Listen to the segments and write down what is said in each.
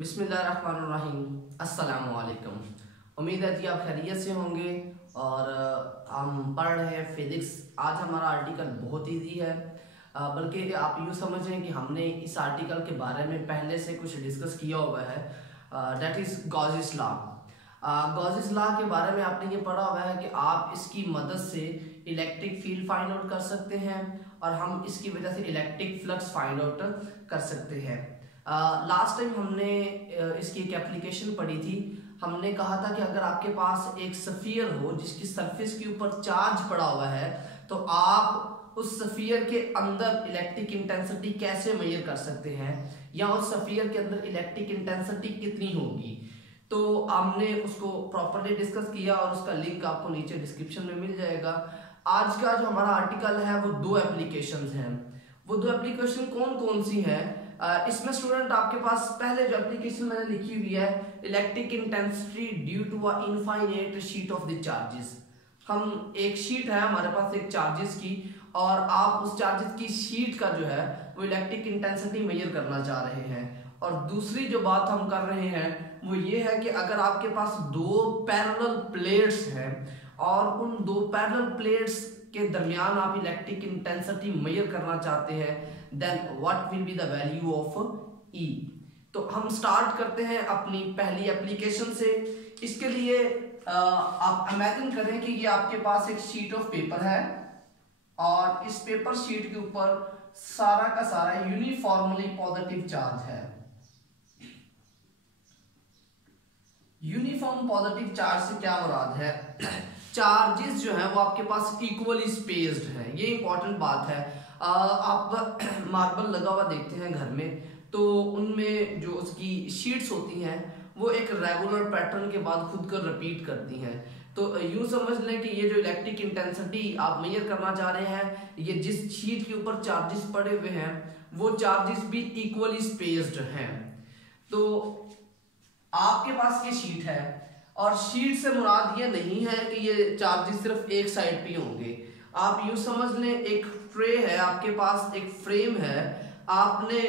बिस्मिल्लाहिर्रहमानिर्रहीम। अस्सलामु अलैकुम। उम्मीद है कि आप खैरियत से होंगे और हम पढ़ रहे हैं फिज़िक्स। आज हमारा आर्टिकल बहुत इजी है, बल्कि आप यूँ समझें कि हमने इस आर्टिकल के बारे में पहले से कुछ डिस्कस किया हुआ है, that is Gauss's law. Gauss's law के बारे में आपने ये पढ़ा हुआ है कि आप इसकी मदद से इलेक्ट्रिक फील्ड फाइंड आउट कर सकते हैं और हम इसकी वजह से इलेक्ट्रिक फ्लक्स फाइंड आउट कर सकते हैं। लास्ट टाइम हमने इसकी एक एप्लीकेशन पढ़ी थी। हमने कहा था कि अगर आपके पास एक स्फीयर हो जिसकी सरफेस के ऊपर चार्ज पड़ा हुआ है तो आप उस स्फीयर के अंदर इलेक्ट्रिक इंटेंसिटी कैसे मेजर कर सकते हैं या उस स्फीयर के अंदर इलेक्ट्रिक इंटेंसिटी कितनी होगी। तो हमने उसको प्रॉपर्ली डिस्कस किया और उसका लिंक आपको नीचे डिस्क्रिप्शन में मिल जाएगा। आज का जो हमारा आर्टिकल है वो दो एप्लीकेशंस हैं। वो दो एप्लीकेशन कौन कौन सी हैं? इसमें स्टूडेंट आपके पास पहले जो एप्लीकेशन मैंने लिखी हुई है, electric intensity due to a infinite sheet of the charges. हम एक शीट है हमारे पास एक चार्जेस की और आप उस चार्जेस की शीट का जो है वो इलेक्ट्रिक इंटेंसिटी मेजर करना चाह रहे हैं। और दूसरी जो बात हम कर रहे हैं वो ये है कि अगर आपके पास दो पैरेलल प्लेट्स हैं और उन दो पैरेलल प्लेट्स के दरमियान आप इलेक्ट्रिक इंटेंसिटी मेजर करना चाहते हैं, then what will be the value of E। तो हम स्टार्ट करते हैं अपनी पहली एप्लीकेशन से। इसके लिए आप इमेजिन करें कि ये आपके पास एक शीट ऑफ पेपर है और इस पेपर शीट के ऊपर सारा का सारा यूनिफॉर्मली पॉजिटिव चार्ज है। यूनिफॉर्म पॉजिटिव चार्ज से क्या मुराद है? चार्जेस जो है वो आपके पास इक्वली स्पेस्ड है। ये इंपॉर्टेंट बात है। आप मार्बल लगा हुआ देखते हैं घर में, तो उनमें जो उसकी शीट्स होती हैं वो एक रेगुलर पैटर्न के बाद खुद को रिपीट करती हैं। तो यूं समझ लें कि ये जो इलेक्ट्रिक इंटेंसिटी आप मेजर करना चाह रहे हैं, ये जिस शीट के ऊपर चार्जेस पड़े हुए हैं वो चार्जेस भी इक्वली स्पेस्ड हैं। तो आपके पास ये शीट है और शीट से मुराद ये नहीं है कि ये चार्जेस सिर्फ एक साइड पे होंगे। आप यूं समझ लें एक ट्रे है आपके पास, एक फ्रेम है, आपने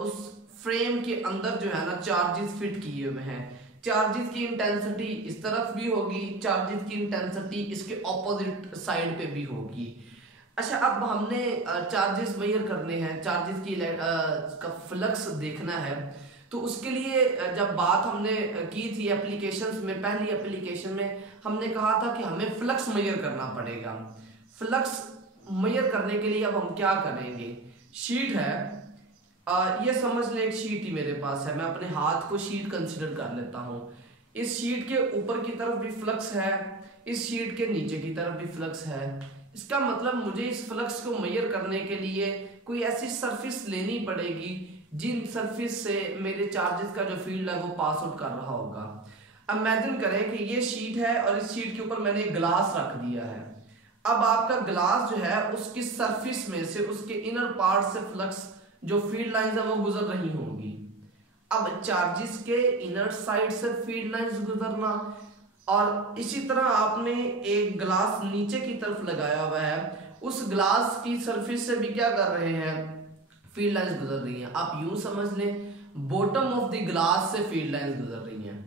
उस फ्रेम के अंदर जो है ना चार्जेस फिट किए हुए हैं। चार्जेस की इंटेंसिटी इस तरफ भी होगी, चार्जेस की इंटेंसिटी इसके ऑपोजिट साइड पे भी होगी। अच्छा, अब हमने चार्जेस मेजर करने हैं, चार्जेस की का फ्लक्स देखना है। तो उसके लिए जब बात हमने की थी एप्लीकेशंस में, पहली एप्लीकेशन में हमने कहा था कि हमें फ्लक्स मेजर करना पड़ेगा। फ्लक्स मेजर करने के लिए अब हम क्या करेंगे? शीट है, ये समझ ले एक शीट ही मेरे पास है, मैं अपने हाथ को शीट कंसिडर कर लेता हूँ। इस शीट के ऊपर की तरफ भी फ्लक्स है, इस शीट के नीचे की तरफ भी फ्लक्स है। इसका मतलब मुझे इस फ्लक्स को मेजर करने के लिए कोई ऐसी सरफेस लेनी पड़ेगी जिन सरफेस से मेरे चार्जेस का जो फील्ड है वो पास आउट कर रहा होगा। इमेजिन करें कि ये शीट है और इस शीट के ऊपर मैंने एक ग्लास रख दिया है। अब आपका ग्लास जो है उसकी सरफेस में से, उसके इनर पार्ट से फ्लक्स जो फील्ड लाइंस है वो गुजर रही होंगी। अब चार्जेस के इनर साइड से फील्ड लाइंस गुजरना, और इसी तरह आपने एक ग्लास नीचे की तरफ लगाया हुआ है, उस ग्लास की सरफेस से भी क्या कर रहे हैं? फील्ड लाइंस गुजर रही हैं। आप यूं समझ लें बॉटम ऑफ द ग्लास से फील्ड लाइंस गुजर रही हैं।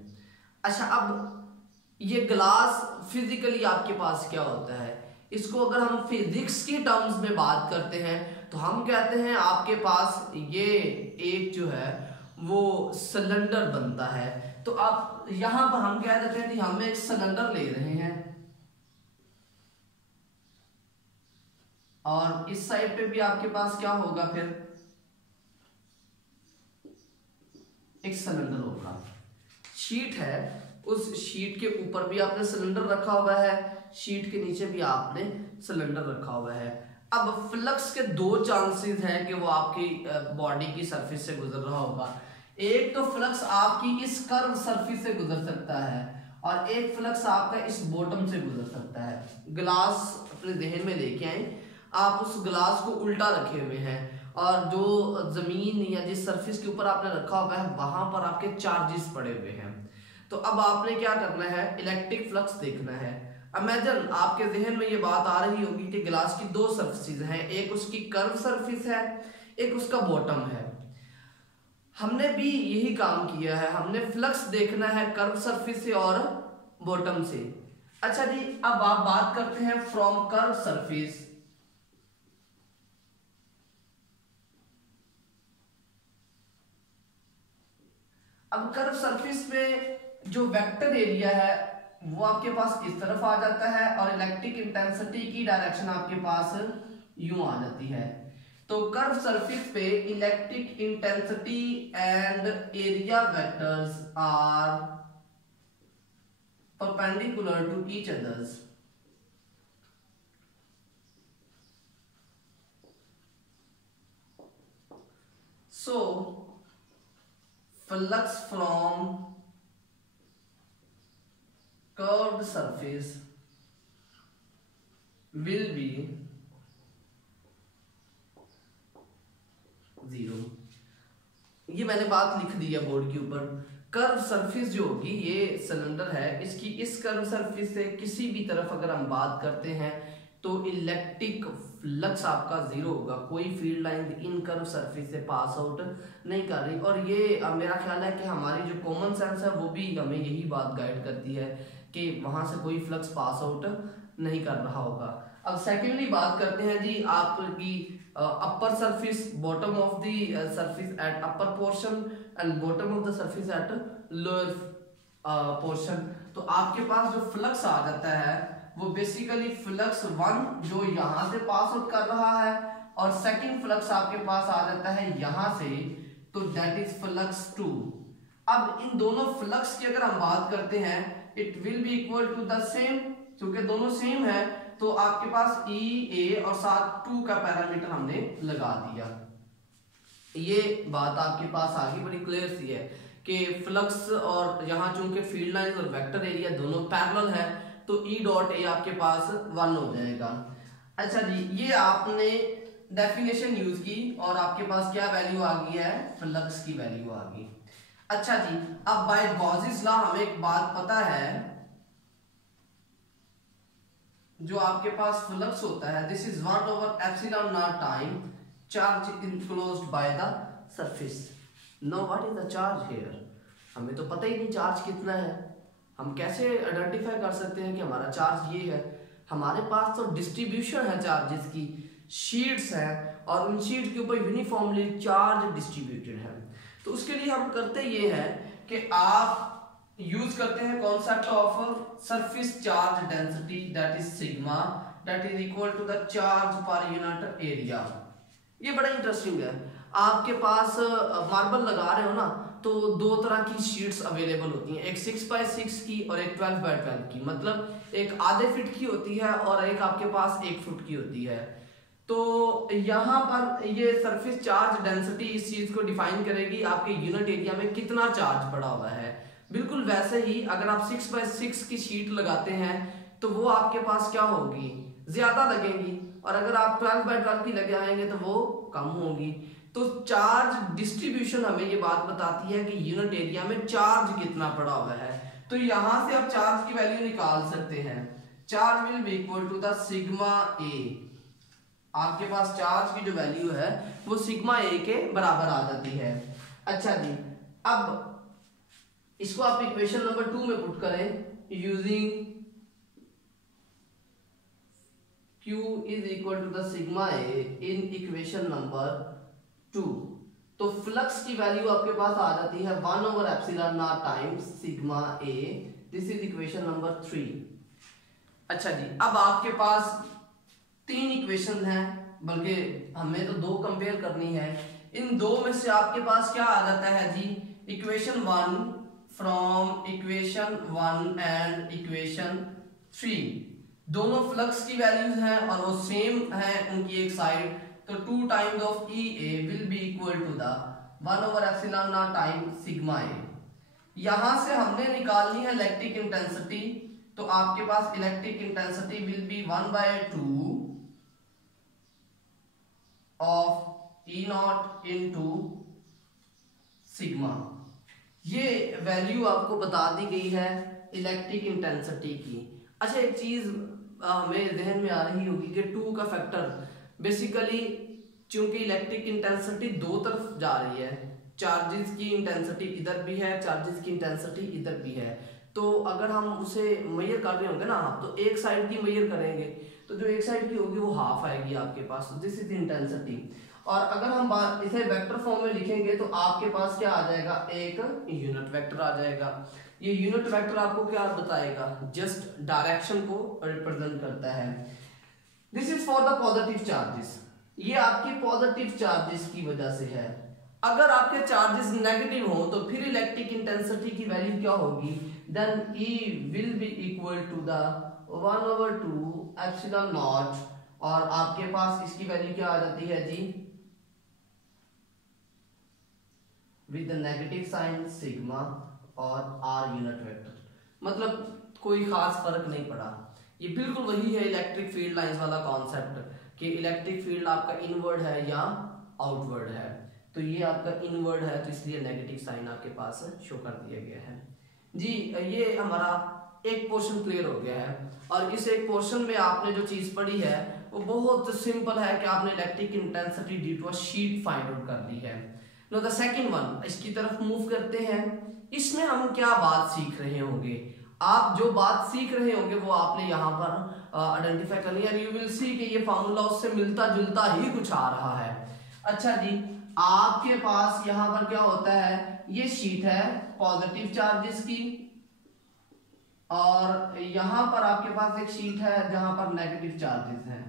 अच्छा, अब ये ग्लास फिजिकली आपके पास क्या होता है? इसको अगर हम फिजिक्स की टर्म्स में बात करते हैं तो हम कहते हैं आपके पास ये एक जो है वो सिलेंडर बनता है। तो आप यहां पर हम कह देते हैं कि हम एक सिलेंडर ले रहे हैं और इस साइड पे भी आपके पास क्या होगा? फिर एक सिलेंडर होगा। शीट है, उस शीट के ऊपर भी आपने सिलेंडर रखा हुआ है, शीट के नीचे भी आपने सिलेंडर रखा हुआ है। अब फ्लक्स के दो चांसेस हैं कि वो आपकी बॉडी की सरफेस से गुजर रहा होगा। एक तो फ्लक्स आपकी इस कर्व सरफेस से गुजर सकता है और एक फ्लक्स आपका इस बॉटम से गुजर सकता है। ग्लास अपने जहन में लेके आए, आप उस ग्लास को उल्टा रखे हुए हैं और जो जमीन या जिस सरफेस के ऊपर आपने रखा हुआ है वहां पर आपके चार्जेस पड़े हुए हैं। तो अब आपने क्या करना है? इलेक्ट्रिक फ्लक्स देखना है। इमेजिन आपके जहन में ये बात आ रही होगी कि ग्लास की दो सरफेसेस हैं, एक उसकी कर्व सरफेस है, एक उसका बॉटम है। हमने भी यही काम किया है, हमने फ्लक्स देखना है कर्व सरफेस से और बॉटम से। अच्छा जी, अब आप बात करते हैं फ्रॉम कर्व सरफेस। अब कर्व सरफेस में जो वेक्टर एरिया है वो आपके पास इस तरफ आ जाता है और इलेक्ट्रिक इंटेंसिटी की डायरेक्शन आपके पास यूं आ जाती है। तो कर्व सरफेस पे electric intensity and area vectors are perpendicular to each others. So flux from curved surface will be 0। ये मैंने बात लिख दी है बोर्ड के ऊपर। कर्व सरफेस जो होगी, ये सिलेंडर है, इसकी इस कर्व सरफेस से किसी भी तरफ अगर हम बात करते हैं तो इलेक्ट्रिक फ्लक्स आपका 0 होगा। कोई field line in curve surface से पास आउट नहीं कर रही। और ये मेरा ख्याल है कि हमारी जो कॉमन सेंस है वो भी हमें यही बात गाइड करती है कि वहां से कोई फ्लक्स पास आउट नहीं कर रहा होगा। अब सेकेंडली बात करते हैं जी आपकी upper surface, bottom of the surface at upper portion and bottom of the surface at lower portion. तो आपके पास जो फ्लक्स आ जाता है वो बेसिकली फ्लक्स 1 जो यहां से पास आउट कर रहा है और सेकंड फ्लक्स आपके पास आ जाता है यहां से, तो दैट इज फ्लक्स 2। अब इन दोनों फ्लक्स की अगर हम बात करते हैं it will be equal to the same, क्योंकि दोनों सेम है तो आपके पास ई ए और साथ 2 का पैरामीटर हमने लगा दिया। ये बात आपके पास आगे बड़ी क्लियर सी है कि फ्लक्स और यहाँ चूंकि फील्ड लाइंस और वेक्टर एरिया दोनों पैरेलल है तो ई डॉट ए आपके पास 1 हो जाएगा। अच्छा जी, ये आपने डेफिनेशन यूज की और आपके पास क्या वैल्यू आ गई है, फ्लक्स की वैल्यू आ गई। अच्छा जी, अब बाय गॉसेस लॉ हमें एक बात पता है, जो आपके पास फ्लक्स होता है this is 1 over epsilon nought time charge enclosed by the surface. Now what is the charge here? हमें तो पता ही नहीं चार्ज कितना है। हम कैसे आइडेंटिफाई कर सकते हैं कि हमारा चार्ज ये है? हमारे पास तो डिस्ट्रीब्यूशन है चार्जेस की, शीट्स हैं और उन शीट के ऊपर यूनिफॉर्मली चार्ज डिस्ट्रीब्यूटेड है। तो उसके लिए हम करते ये है कि आप यूज करते हैं concept of surface charge density that is sigma that is equal to the charge per unit area. ये बड़ा इंटरेस्टिंग है। आपके पास मार्बल लगा रहे हो ना, तो 2 तरह की शीट्स अवेलेबल होती हैं, एक 6x6 की और एक 12x12 की। मतलब एक आधे फीट की होती है और एक आपके पास 1 फुट की होती है। तो यहाँ पर ये सरफेस चार्ज डेंसिटी इस चीज को डिफाइन करेगी आपके यूनिट एरिया में कितना चार्ज पड़ा हुआ है। बिल्कुल वैसे ही अगर आप 6x6 की शीट लगाते हैं तो वो आपके पास क्या होगी, ज्यादा लगेगी, और अगर आप 12x12 की लगे आएंगे तो वो कम होगी। तो चार्ज डिस्ट्रीब्यूशन हमें ये बात बताती है कि यूनिट एरिया में चार्ज कितना पड़ा हुआ है। तो यहां से आप चार्ज की वैल्यू निकाल सकते हैं। Charge will be equal to the sigma A. आपके पास चार्ज की जो वैल्यू है वो सिग्मा ए के बराबर आ जाती है। अच्छा जी, अब इसको आप इक्वेशन नंबर 2 में पुट करें using Q is equal to the sigma A in equation number 2। तो फ्लक्स की वैल्यू आपके पास आ जाती है 1 over epsilon not times sigma A। This is equation number 3। अच्छा जी, अब आपके पास 3 इक्वेशन हैं, बल्कि हमें तो 2 कंपेयर करनी है। इन 2 में से आपके पास क्या आ जाता है जी, equation 1 from equation 1 and equation 3 दोनों फ्लक्स की वैल्यूज हैं और वो सेम है उनकी एक साइड। तो 2 times of E A will be equal to the 1 over epsilon nought time sigma A. यहां से हमने निकालनी है इलेक्ट्रिक इंटेंसिटी, तो आपके पास electric intensity will be 1/2 of E nought into sigma. ये वैल्यू आपको बता दी गई है इलेक्ट्रिक इंटेंसिटी की। अच्छा, एक चीज हमें जहन में आ रही होगी कि 2 का फैक्टर बेसिकली चूंकि इलेक्ट्रिक इंटेंसिटी 2 तरफ जा रही है, चार्जेस की इंटेंसिटी इधर भी है, चार्जेस की इंटेंसिटी इधर भी है। तो अगर हम उसे मेजर कर रहे होंगे ना आप, तो एक साइड की मेजर करेंगे तो जो एक साइड की होगी वो हाफ आएगी आपके पास, दिस इज इंटेंसिटी। और अगर हम इसे वेक्टर फॉर्म में लिखेंगे तो आपके पास क्या आ जाएगा, एक यूनिट वेक्टर आ जाएगा। ये यूनिट वेक्टर आपको क्या बताएगा, जस्ट डायरेक्शन को रिप्रेजेंट करता है। This is for the positive charges, ये आपकी पॉजिटिव चार्जेस की वजह से है। अगर आपके चार्जेस नेगेटिव हो तो फिर इलेक्ट्रिक इंटेंसिटी की वैल्यू क्या होगी, then E will be equal to the 1/2 epsilon nought, और आपके पास इसकी वैल्यू क्या आ जाती है जी, with the negative sign sigma और R यूनिट वेक्टर। मतलब कोई खास फर्क नहीं पड़ा, ये बिल्कुल वही है इलेक्ट्रिक फील्ड लाइंस वाला कॉन्सेप्ट कि इलेक्ट्रिक फील्ड आपका इनवर्ड है या आउटवर्ड है। तो ये आपका इनवर्ड है तो इसलिए नेगेटिव साइन आपके पास शो कर दिया गया है जी। ये हमारा एक पोर्शन क्लियर हो गया है, और इस एक पोर्शन में आपने जो चीज पढ़ी है वो बहुत सिंपल है कि आपने electric intensity due to a sheet find out कर ली है। नो द सेकंड वन, इसकी तरफ मूव करते हैं। इसमें हम क्या बात सीख रहे होंगे, आप जो बात सीख रहे होंगे वो आपने यहाँ पर आइडेंटिफाई करनी है। यू विल सी कि ये फार्मूला उससे मिलता जुलता ही कुछ आ रहा है। अच्छा जी, आपके पास यहाँ पर क्या होता है, ये शीट है पॉजिटिव चार्जेस की, और यहां पर आपके पास एक शीट है जहां पर नेगेटिव चार्जेस हैं।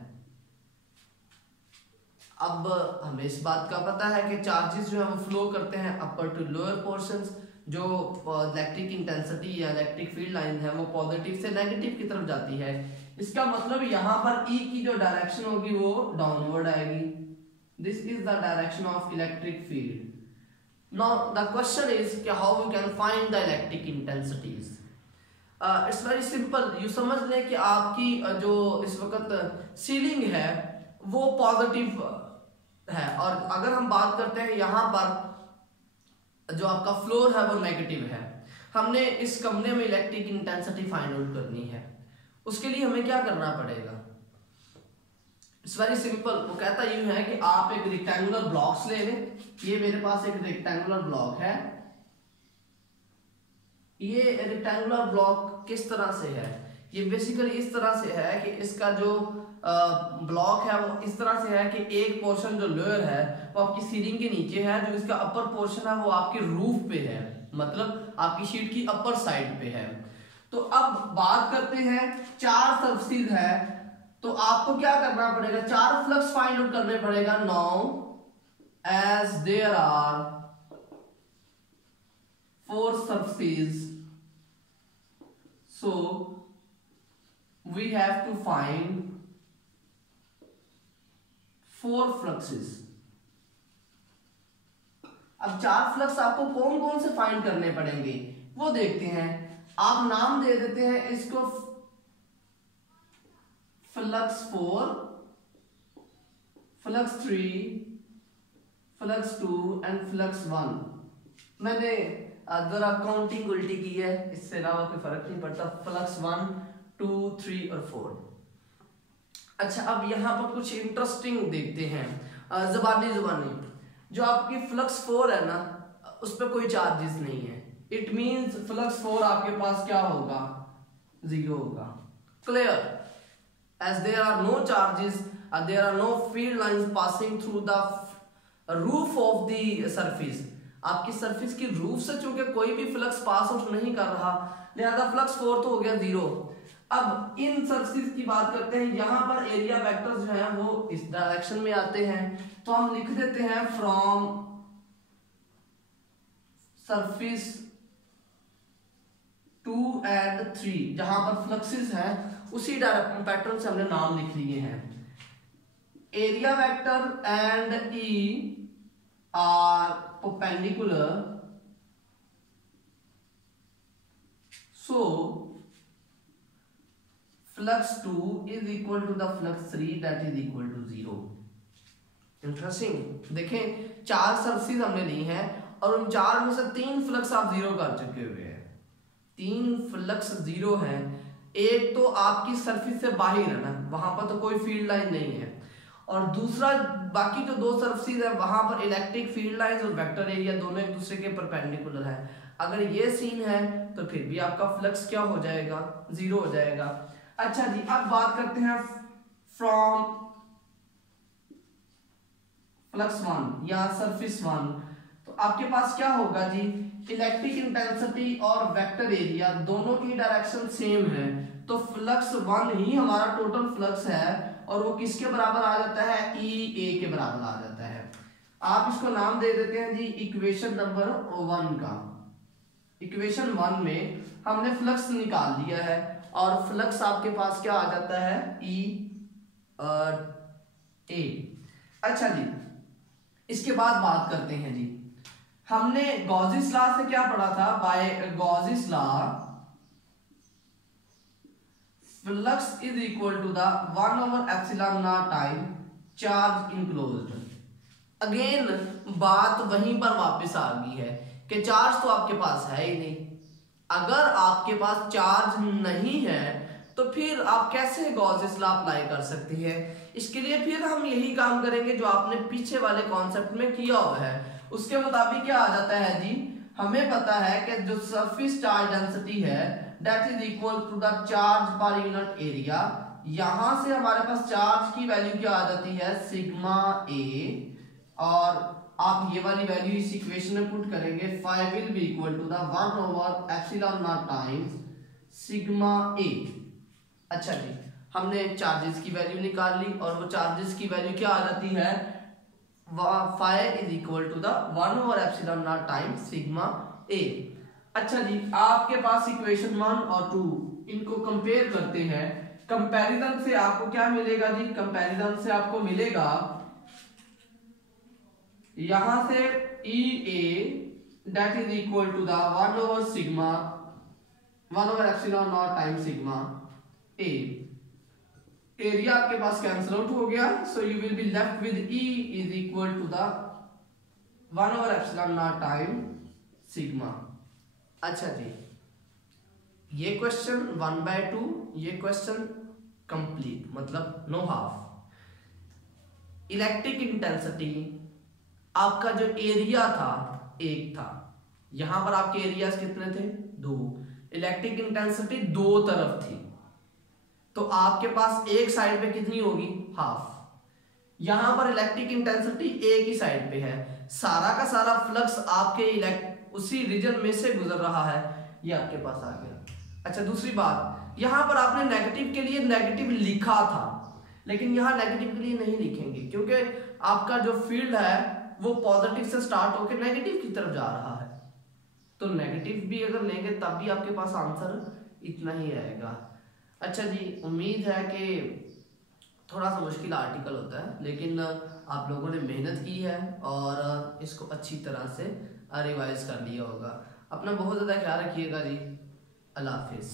अब हमें इस बात का पता है कि चार्जेस जो है वो फ्लो करते हैं अपर टू लोअर पोर्शंस। जो इलेक्ट्रिक इंटेंसिटी या इलेक्ट्रिक फील्ड लाइन है वो पॉजिटिव से नेगेटिव की तरफ जाती है। इसका मतलब यहाँ पर E की जो डायरेक्शन होगी वो डाउनवर्ड आएगी। This is the direction of electric field. Now the question is कि how we can find the electric intensities. It's very simple. You समझ लें कि आपकी जो इस वक्त सीलिंग है वो पॉजिटिव है, और अगर हम बात करते हैं यहाँ पर जो आपका फ्लोर है वो नेगेटिव है। हमने इस कमरे में इलेक्ट्रिक इंटेंसिटी फाइंड आउट करनी है। उसके लिए हमें क्या करना पड़ेगा, इट्स वेरी सिंपल। वो कहता यूं है कि आप एक रेक्टेंगुलर ब्लॉक्स ले लें। ये मेरे पास एक रेक्टेंगुलर ब्लॉक है। ये रेक्टेंगुलर ब्लॉक किस तरह से है, ये बेसिकली इस तरह से है कि इसका जो ब्लॉक है वो इस तरह से है कि एक पोर्शन जो लोअर है वो आपकी सीलिंग के नीचे है, जो इसका अपर पोर्शन है वो आपके रूफ पे है, मतलब आपकी शीट की अपर साइड पे है। तो अब बात करते हैं, चार सरफेस है तो आपको क्या करना पड़ेगा, चार फ्लक्स फाइंड आउट करने पड़ेगा। Now as there are 4 surfaces, so we have to find 4 fluxes। अब 4 फ्लक्स आपको कौन कौन से फाइंड करने पड़ेंगे वो देखते हैं। आप नाम दे देते हैं इसको flux 4, flux 3, flux 2 and flux 1। मैंने जरा काउंटिंग उल्टी की है, इससे अलावा कोई फर्क नहीं पड़ता। फ्लक्स 1, 2, 3 और 4। अच्छा, अब यहाँ पर कुछ इंटरेस्टिंग देखते हैं। ज़बानी जो आपकी फ्लक्स 4 है ना, उस पर कोई चार्जेस नहीं है। इट मींस फ्लक्स 4 आपके पास क्या होगा, 0 होगा। Clear? As there are no charges, there are no field lines passing through the roof of the surface. आपकी सरफेस की रूफ से चूंकि कोई भी फ्लक्स पास आउट नहीं कर रहा, लिहाजा फ्लक्स 4 तो हो गया 0। अब इन सरफेस की बात करते हैं। यहां पर एरिया वेक्टर्स जो हैं वो इस डायरेक्शन में आते हैं, तो हम लिख देते हैं फ्रॉम सरफेस 2 and 3। जहां पर फ्लक्सेस हैं उसी डायरेक्शन पैटर्न से हमने नाम लिख लिए हैं। Area vector and E are perpendicular, so flux 2 is equal to the flux 3 that is equal to 0। Interesting. देखें, 4 सरफेस हमने ली हैं और उन 4 में से 3 फ्लक्स आप 0 कर चुके हुए हैं। 3 फ्लक्स 0 हैं। एक तो आपकी सरफेस से बाहर है ना, वहां पर तो कोई फील्ड लाइन नहीं है, और दूसरा बाकी जो दो सरफेस है वहां पर इलेक्ट्रिक फील्ड लाइंस और वेक्टर एरिया दोनों एक दूसरे के परपेंडिकुलर है। अगर ये सीन है तो फिर भी आपका फ्लक्स क्या हो जाएगा, जीरो हो जाएगा। अच्छा जी, अब बात करते हैं फ्रॉम फ्लक्स वन या सरफेस वन। तो आपके पास क्या होगा जी, इलेक्ट्रिक इंटेंसिटी और वेक्टर एरिया दोनों की डायरेक्शन सेम है, तो फ्लक्स वन ही हमारा टोटल फ्लक्स है और वो किसके बराबर आ जाता है, ई ए के बराबर आ जाता है। आप इसको नाम दे देते हैं जी इक्वेशन नंबर 1 का। इक्वेशन 1 में हमने फ्लक्स निकाल लिया है और फ्लक्स आपके पास क्या आ जाता है, ई ए। अच्छा जी, इसके बाद बात करते हैं जी, हमने गॉसिस लॉ से क्या पढ़ा था, by Gauss's law flux is equal to the 1/ε0 time charge enclosed. Again बात वहीं पर वापस आ गई है कि चार्ज तो आपके पास है ही नहीं। अगर आपके पास चार्ज नहीं है तो फिर आप कैसे गॉसिस लॉ अप्लाई कर सकते हैं। इसके लिए फिर हम यही काम करेंगे जो आपने पीछे वाले कॉन्सेप्ट में किया हुआ है। उसके मुताबिक क्या आ जाता है जी, हमें पता है कि जो सरफेस चार्ज डेंसिटी है that is equal to the charge per unit area. यहां से हमारे पास चार्ज की वैल्यू क्या आ जाती है, सिग्मा ए, और आप ये वाली वैल्यू इस इक्वेशन में पुट करेंगे, phi will be equal to the 1/ε0 times sigma A. अच्छा जी, हमने चार्जेस की वैल्यू निकाल ली और वो चार्जेस की वैल्यू क्या आ जाती है, phi is equal to the 1/ε0 times sigma A. अच्छा जी, आपके पास इक्वेशन 1 और 2 इनको कंपेयर करते हैं। कंपैरिजन से आपको क्या मिलेगा जी, कंपैरिजन से आपको मिलेगा यहां से E A that is equal to the 1/ε0 times sigma A. Area आपके पास कैंसिल आउट हो गया, so you will be left with E is equal to the 1/ε0 time sigma. अच्छा जी, ये क्वेश्चन 1/2, ये क्वेश्चन कंप्लीट, मतलब नो हाफ। इलेक्ट्रिक इंटेंसिटी आपका जो एरिया था एक था, यहां पर आपके एरियाज कितने थे, 2। इलेक्ट्रिक इंटेंसिटी दो तरफ थी, तो आपके पास एक साइड पे कितनी होगी, हाफ। यहां पर इलेक्ट्रिक इंटेंसिटी एक ही साइड पे है, सारा का सारा फ्लक्स आपके उसी रीजन में से गुजर रहा है, ये आपके पास आ गया। अच्छा, दूसरी बात, यहां पर आपने नेगेटिव के लिए नेगेटिव लिखा था, लेकिन यहां नेगेटिव के लिए नहीं लिखेंगे क्योंकि आपका जो फील्ड है वो पॉजिटिव से स्टार्ट होकर नेगेटिव की तरफ जा रहा है, तो नेगेटिव भी अगर लेंगे तब भी आपके पास आंसर इतना ही आएगा। अच्छा जी, उम्मीद है कि थोड़ा सा मुश्किल आर्टिकल होता है, लेकिन आप लोगों ने मेहनत की है और इसको अच्छी तरह से रिवाइज कर लिया होगा। अपना बहुत ज़्यादा ख्याल रखिएगा जी। अल्लाह हाफिज़।